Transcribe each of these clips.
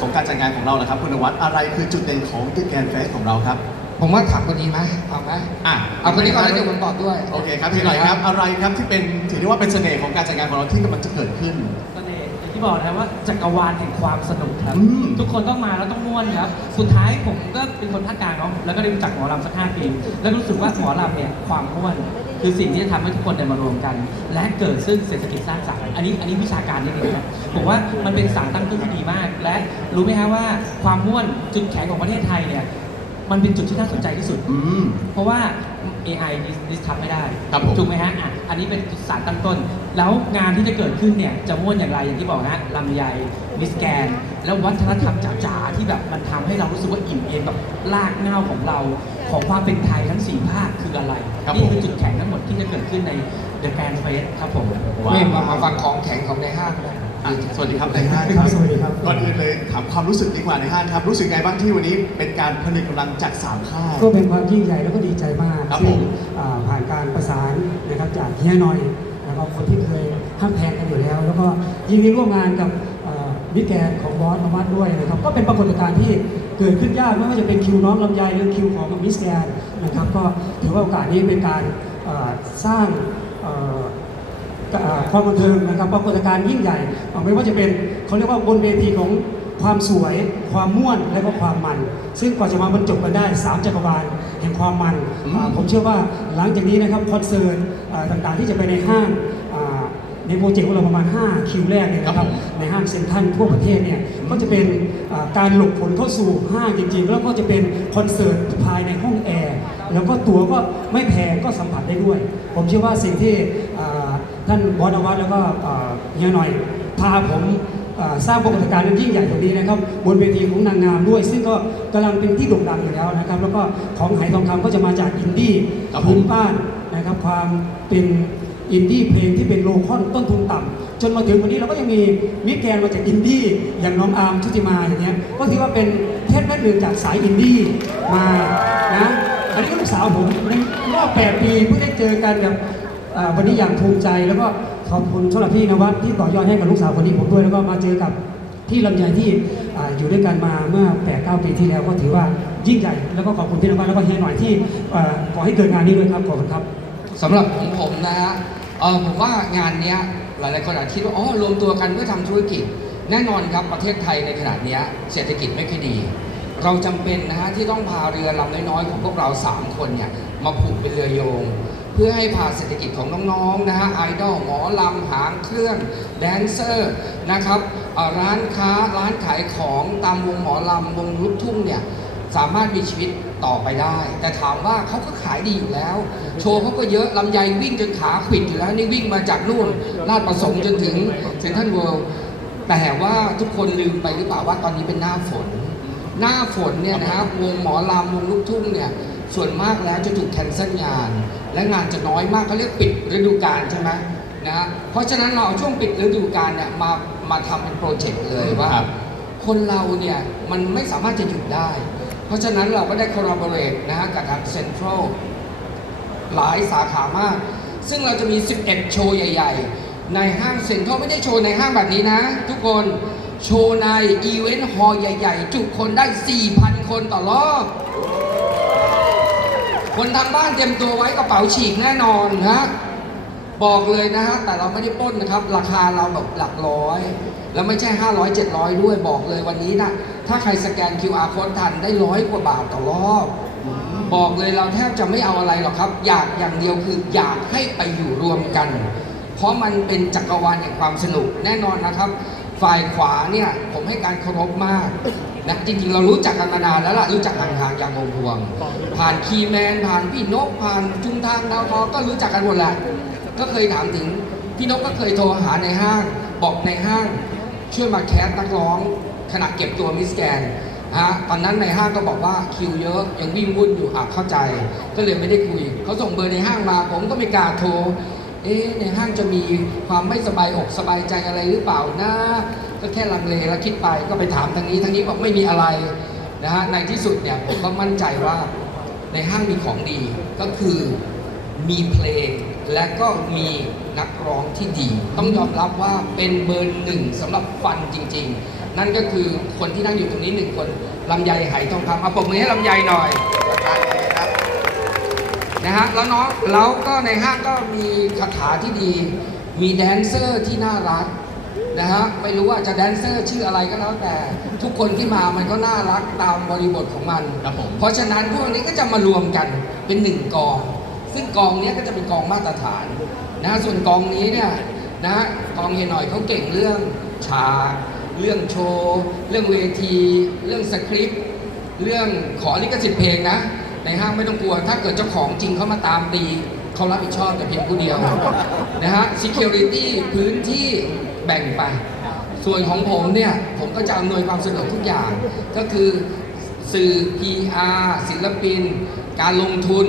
ของการจัดงานของเราล่ะครับคุณนวัดอะไรคือจุดเด่นของตึกแกรนด์เฟสของเราครับผมว่าถามคนนี้ไหมเอาไหมอะเอาคนนี้ก่อนแล้วเดี๋ยวผมตอบด้วยโอเคครับพี่หน่อยครับอะไรครับที่เป็นถือได้ว่าเป็นเสน่ห์ของการจัดงานของเราที่กำลังจะเกิดขึ้นเสน่ห์อย่างที่บอกนะว่าจักรวาลแห่งความสนุกครับอืมทุกคนต้องมาแล้วต้องม่วนครับสุดท้ายผมก็เป็นคนภาคกลางเนาะแล้วก็ได้รู้จักหมอลำสักห้าปีแล้วรู้สึกว่าหมอลำเนี่ยความม่วน คือสิ่งที่จะทำให้ทุกคนได้มารวมกัน และเกิดซึ่งเศรษฐกิจสร้างสรรค์อันนี้อันนี้วิชาการนิดนึงครับผมว่ามันเป็นสารตั้งต้นที่ดีมาก และรู้ไหมฮะว่าความม่วนจุดแข็งของประเทศไทยเนี่ยมันเป็นจุดที่น่าสนใจที่สุด อืม เพราะว่า AI ดิสทับไม่ได้ครับผม ถูกไหมฮะอะอันนี้เป็นสารตั้งต้น แล้วงานที่จะเกิดขึ้นเนี่ยจะม่วนอย่างไรอย่างที่บอกนะลำไยมิสแกน แล้ววัฒนธรรมจ๋าๆที่แบบมันทำให้เรารู้สึกว่าอิ่มเอมกับลากเหง้าของเรา ของความเป็นไทยทั้งสี่ภาค คืออะไรครับนี่ผม คือจุดแข็งทั้งหมดที่จะเกิดขึ้นใน The Grand Face ครับผมว้าวนี่มามาฟังของแข็งของในห้างด้วยอะสวัสดีครับในห้างครับสวัสดีครับก่อนอื่นเลยถามความรู้สึกดีกว่าในห้างครับ รู้สึกไงบ้างที่วันนี้เป็นการผนึกกำลังจากสามค่าย ก็เป็นความยิ่งใหญ่แล้วก็ดีใจมากครับซึ่งผมอ่าผ่านการประสานนะครับจากเฮียหนอยนะครับคนที่เคยห้ามแพงกันอยู่แล้ว แล้วก็ยินดีร่วมงานกับ มิแกนของบอสนวัดด้วยนะครับ ก็เป็นปรากฏการณ์ที่เกิดขึ้นยากไม่ว่าจะเป็นคิวน้องลำไยหรือคิวของมิสแกนนะครับ ก็ถือว่าโอกาสนี้เป็นการสร้างความบันเทิงนะครับปรากฏการณ์ยิ่งใหญ่ไม่ว่าจะเป็นเขาเรียกว่าบนเวทีของความสวย ความม่วนและก็ความมัน ซึ่งกว่าจะมาบรรจบกันได้ 3 จักรวาลแห่งความมันมผมเชื่อว่าหลังจากนี้นะครับคอนเสิร์ตต่างๆที่จะไปในห้าง ในโปรเจกต์ของเราประมาณ 5 คิวแรกเนี่ยนะคครัรับบผมในห้างเซ็นทรัลทั่วประเทศเนี่ยก็จะเป็นอ่าการหลบฝนเข้าสู่ห้างจริง ๆ แล้วก็จะเป็นคอนเสิร์ตภายในห้องแอร์แล้วก็ตั๋วก็ไม่แพงก็สัมผัสได้ด้วย ผมเชื่อว่าสิ่งที่อ่าท่านบอสนวัตแล้วก็อ่าเฮียหน่อยพาผมอ่าสร้างปรากฏการณ์ที่ยิ่งใหญ่ตรงนี้นะครับบนเวทีของนางงามด้วย ซึ่งก็กำลังเป็นที่โด่งดังอยู่แล้วนะครับ แล้วก็ของไหทองคำก็จะมาจากอินดี้ครับผมพื้นบ้านนะครับความเป็น อินดี้เพลงที่เป็นโลคอลต้นทุนต่ำจนมาถึงวันนี้เราก็ยังมีมิแกนมาจากอินดี้อย่างน้องอาร์มชุติมาอย่างเงี้ยก็ถือว่าเป็นเพชรแม่หนึ่งจากสายอินดี้มานะอันนี้ลูกสาวผมในรอบ8ปีเพิ่งได้เจอกันกับวันนี้อย่างภูมิใจแล้วก็ขอบคุณสำหรับพี่นวัดที่ต่อยอดให้กับลูกสาวคนนี้ผมด้วยแล้วก็มาเจอกับพี่ลำไยที่อยู่ด้วยกันมาเมื่อ8 9ปีที่แล้วก็ถือว่ายิ่งใหญ่แล้วก็ขอบคุณพี่นวัดแล้วก็เฮียหน่อยที่ขอให้เกิดงานนี้ด้วยครับขอบคุณครับสำหรับผมผมนะฮะ เออผมว่างานเนี้ยหลายๆคนอาจคิดว่าอ๋อรวมตัวกันเพื่อทำธุรกิจ แน่นอนครับประเทศไทยในขณะเนี้ยเศรษฐกิจไม่ค่อยดี เราจำเป็นนะฮะที่ต้องพาเรือลำน้อยๆของพวกเรา 3 คนเนี่ยมาผูกเป็นเรือโยง เพื่อให้พาเศรษฐกิจของน้องๆนะฮะไอดอลหมอลำหางเครื่องแดนเซอร์นะครับเอ่อร้านค้าร้านขายของตามวงหมอลำวงลูกทุ่งเนี่ย สามารถมีชีวิตต่อไปได้ แต่ถามว่าเขาก็ขายดีอยู่แล้ว โชว์เขาก็เยอะลำไยวิ่งจนขาขวิดอยู่แล้ว นี่วิ่งมาจากนู่นลาดประสงค์จนถึงเซ็นทรัลเวิลด์แต่ว่าทุกคนลืมไปหรือเปล่าว่าตอนนี้เป็นหน้าฝน หน้าฝนเนี่ยนะครับวงหมอลำวงลูกทุ่งเนี่ยส่วนมากแล้วจะถูกแคนเซิลงาน และงานจะน้อยมากเขาเรียกปิดฤดูกาลใช่ไหมนะฮะเพราะฉะนั้นเราเอาช่วงปิดฤดูกาลเนี่ยมามาทำเป็นโปรเจกต์เลยว่าครับคนเราเนี่ยมันไม่สามารถจะหยุดได้ เพราะฉะนั้นเราก็ได้ collaborate นะฮะกับทางเซ็นทรัลหลายสาขามาก ซึ่งเราจะมี 11 โชว์ใหญ่ ๆ ในห้างเซ็นทรัลไม่ได้โชว์ในห้างแบบนี้นะ ทุกคนโชว์ในอีเวนต์ฮอลล์ใหญ่ ๆ จุคนได้ 4,000 คนต่อรอบ คนทางบ้านเตรียมตัวไว้กระเป๋าฉีกแน่นอนนะบอกเลยนะฮะ แต่เราไม่ได้ป้นนะครับ ราคาเราแบบหลักร้อย แล้วไม่ใช่ 500 700 ด้วยบอกเลยวันนี้นะ ถ้าใครสแกน QR code ทันได้ร้อยกว่าบาทต่อรอบ บอกเลยเราแทบจะไม่เอาอะไรหรอกครับ อยากอย่างเดียวคืออยากให้ไปอยู่รวมกัน เพราะมันเป็นจักรวาลแห่งความสนุกแน่นอนนะครับ ฝ่ายขวาเนี่ยผมให้การเคารพมากนะจริงๆ เรารู้จักกันมานานแล้วล่ะรู้จักห่างๆอย่างวงพวง ผ่านคีย์แมน ผ่านพี่นก ผ่านจุงทางดาวทองก็รู้จักกันหมดแหละก็เคยถามถึง พี่นกก็เคยโทรหาในห้าง บอกในห้างช่วยมาแคสนักร้อง ขณะเก็บตัวมิสแกนฮะตอนนั้นในห้างก็บอกว่าคิวเยอะยังวิ่งวุ่นอยู่อะเข้าใจ ก็เลยไม่ได้คุย เขาส่งเบอร์ในห้างมา ผมก็ไม่กล้าโทรเอ๊ะในห้างจะมีความไม่สบายอกสบายใจอะไรหรือเปล่านะก็แค่ลังเลแล้วคิดไปก็ไปถามทางนี้ทางนี้บอกไม่มีอะไรนะฮะในที่สุดเนี่ยผมก็มั่นใจว่าในห้างมีของดีก็คือมีเพลงและก็มีนักร้องที่ดี ต้องยอมรับว่าเป็นเบอร์หนึ่งสำหรับฟันจริง ๆ นั่นก็คือคนที่นั่งอยู่ตรงนี้หนึ่งคนลำไยไหทองคำเอาปรบมือให้ลำไยหน่อยนะฮะแล้วเนาะแล้วก็ในห้างก็มีคาถาที่ดี มีแดนเซอร์ที่น่ารักนะฮะไม่รู้ว่าจะแดนเซอร์ชื่ออะไรก็แล้วแต่ ทุกคนที่มามันก็น่ารักตามบริบทของมัน ครับผม เพราะฉะนั้นพวกนี้ก็จะมารวมกันเป็นหนึ่งกอง ซึ่งกองเนี้ยก็จะเป็นกองมาตรฐานนะฮะส่วนกองนี้เนี่ยนะฮะกองเฮียหน่อยเขาเก่งเรื่องฉาก เรื่องโชว์ เรื่องเวที เรื่องสคริปต์เรื่องขอลิขสิทธิ์เพลงนะ ในห้างไม่ต้องกลัว ถ้าเกิดเจ้าของจริงเขามาตามตีเขารับผิดชอบแต่เพียงผู้เดียวนะฮะ security พื้นที่แบ่งไป ส่วนของผมเนี่ย ผมก็จะอำนวยความสะดวกทุกอย่าง ก็คือสื่อ PR ศิลปิน การลงทุน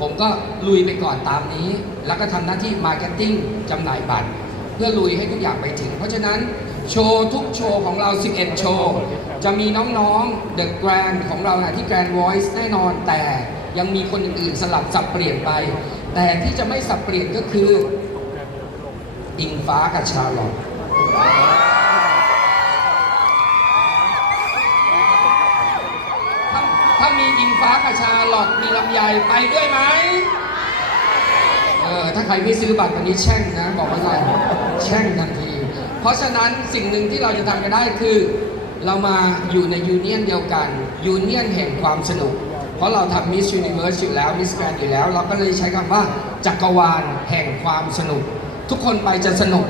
ผมก็ลุยไปก่อนตามนี้ แล้วก็ทำหน้าที่ Marketing จำหน่ายบัตร เพื่อลุยให้ทุกอย่างไปถึง เพราะฉะนั้น โชว์ทุกโชว์ของเรา 11 โชว์ จะมีน้องๆ The Grand ของเรานะที่ Grand Voice แน่นอนแต่ยังมีคนอื่นๆ สลับสับเปลี่ยนไป แต่ที่จะไม่สับเปลี่ยนก็คือ อิงฟ้ากับชาลอตถ้าถ้ามีอิงฟ้ากับชาลอตมีลำไยไปด้วยไหมเออถ้าใครไม่ซื้อบัตรวันนี้แช่งนะ บอกไว้ก่อนแช่งทันที เพราะฉะนั้นสิ่งหนึ่งที่เราจะทำกันได้คือ เรามาอยู่ในยูเนียนเดียวกันยูเนียนแห่งความสนุก เพราะเราทำมิส s u นิเว r ร์สอยู่แล้วมิสแกรนอยู่แล้ว เราก็เลยใช้คำว่าจักรวาลแห่งความสนุก ทุกคนไปจะสนุก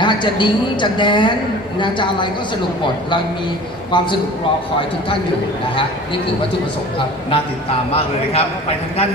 นะจะดิ้งจะแดนนะจะอะไรก็สนุกหมด เรามีความสนุกรอคอยทุกท่านอยู่นะฮะนี่คือวัตถุประสงค์ครับ น่าติดตามมากเลยนะครับ ไปทางด้าน